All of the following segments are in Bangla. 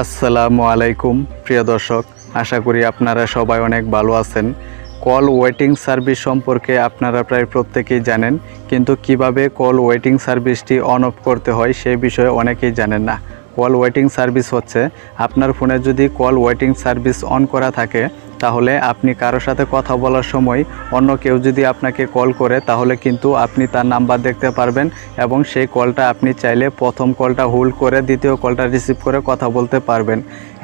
আসসালামু আলাইকুম প্রিয় দর্শক, আশা করি আপনারা সবাই অনেক ভালো আছেন। কল ওয়েটিং সার্ভিস সম্পর্কে আপনারা প্রায় প্রত্যেকেই জানেন, কিন্তু কিভাবে কল ওয়েটিং সার্ভিসটি অন অফ করতে হয় সে বিষয়ে অনেকেই জানেন না। কল ওয়েটিং সার্ভিস হচ্ছে আপনার ফোনে যদি কল ওয়েটিং সার্ভিস অন করা থাকে, তাহলে আপনি কারোর সাথে কথা বলার সময় অন্য কেউ যদি আপনাকে কল করে, তাহলে কিন্তু আপনি তার নাম্বার দেখতে পারবেন এবং সেই কলটা আপনি চাইলে প্রথম কলটা হোল্ড করে দ্বিতীয় কলটা রিসিভ করে কথা বলতে পারবেন।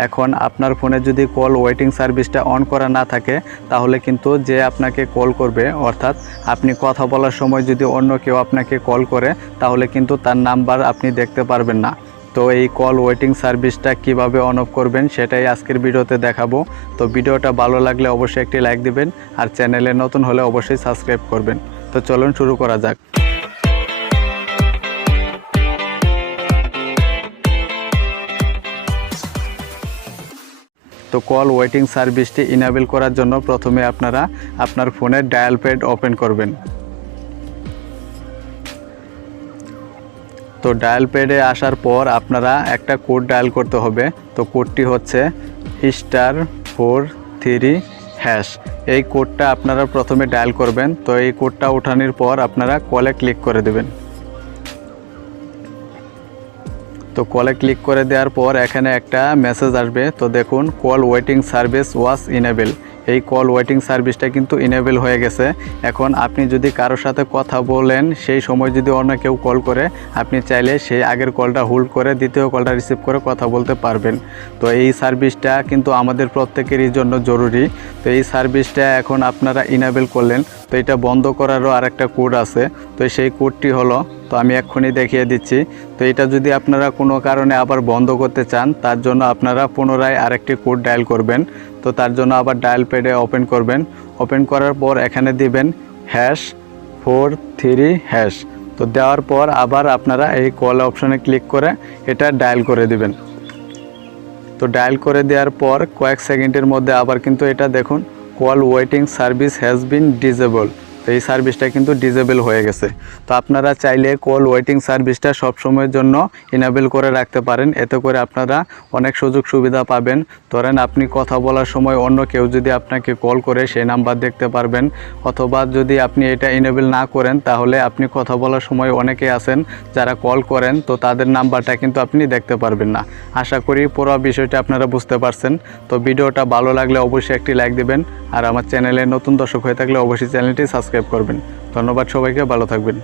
এখন আপনার ফোনে যদি কল ওয়েটিং সার্ভিসটা অন করা না থাকে, তাহলে কিন্তু যে আপনাকে কল করবে, অর্থাৎ আপনি কথা বলার সময় যদি অন্য কেউ আপনাকে কল করে, তাহলে কিন্তু তার নাম্বার আপনি দেখতে পারবেন না। তো এই কল ওয়েটিং সার্ভিসটা কিভাবে অন অফ করবেন সেটাই আজকের ভিডিওতে দেখাবো। তো ভিডিওটা ভালো লাগলে অবশ্যই একটি লাইক দিবেন, আর চ্যানেলে নতুন হলে অবশ্যই সাবস্ক্রাইব করবেন। তো চলুন শুরু করা যাক। তো কল ওয়েটিং সার্ভিসটি ইনেবল করার জন্য প্রথমে আপনারা আপনার ফোনের ডায়াল প্যাড ওপেন করবেন। তো ডায়াল প্যাডে আসার পর আপনারা একটা কোড ডায়াল করতে হবে। তো কোডটি হচ্ছে *43#। এই কোডটা আপনারা প্রথমে ডায়াল করবেন। তো এই কোডটা ওঠানোর পর আপনারা কলে ক্লিক করে দেবেন। তো কলে ক্লিক করে দেওয়ার পর এখানে একটা মেসেজ আসবে। তো দেখুন, কল ওয়েটিং সার্ভিস ওয়াজ ইনেবল। এই কল ওয়েটিং সার্ভিসটা কিন্তু ইনেবল হয়ে গেছে। এখন আপনি যদি কারোর সাথে কথা বলেন, সেই সময় যদি অন্য কেউ কল করে, আপনি চাইলে সেই আগের কলটা হোল্ড করে দ্বিতীয় কলটা রিসিভ করে কথা বলতে পারবেন। তো এই সার্ভিসটা কিন্তু আমাদের প্রত্যেকেরই জন্য জরুরি। তো এই সার্ভিসটা এখন আপনারা ইনেবল করলেন। তো এটা বন্ধ করারও আরেকটা কোড আছে। তো সেই কোডটি হলো, তো আমি এক্ষুনি দেখিয়ে দিচ্ছি। তো এটা যদি আপনারা কোনো কারণে আবার বন্ধ করতে চান, তার জন্য আপনারা পুনরায় আরেকটি কোড ডায়াল করবেন। তো তার জন্য আবার ডায়াল প্যাডে ওপেন করবেন। ওপেন করার পর এখানে দিবেন #43#। তো দেওয়ার পর আবার আপনারা এই কল অপশনে ক্লিক করে এটা ডায়াল করে দিবেন। তো ডায়াল করে দেওয়ার পর কয়েক সেকেন্ডের মধ্যে আবার কিন্তু এটা দেখুন, call waiting service has been disable. তো এই সার্ভিসটা কিন্তু ডিসেবল হয়ে গেছে। তো আপনারা চাইলে কল ওয়েটিং সার্ভিসটা সবসময়ের জন্য ইনেবল করে রাখতে পারেন। এতে করে আপনারা অনেক সুযোগ সুবিধা পাবেন। ধরেন আপনি কথা বলার সময় অন্য কেউ যদি আপনাকে কল করে, সেই নাম্বার দেখতে পারবেন। অথবা যদি আপনি এটা ইনেবল না করেন, তাহলে আপনি কথা বলার সময় অনেকে আছেন যারা কল করেন, তো তাদের নাম্বারটা কিন্তু আপনি দেখতে পারবেন না। আশা করি পুরো বিষয়টা আপনারা বুঝতে পারছেন। তো ভিডিওটা ভালো লাগলে অবশ্যই একটি লাইক দেবেন, আর আমার চ্যানেলে নতুন দর্শক হয়ে থাকলে অবশ্যই চ্যানেলটি সাবস্ক্রাইব করবেন। ধন্যবাদ সবাইকে, ভালো থাকবেন।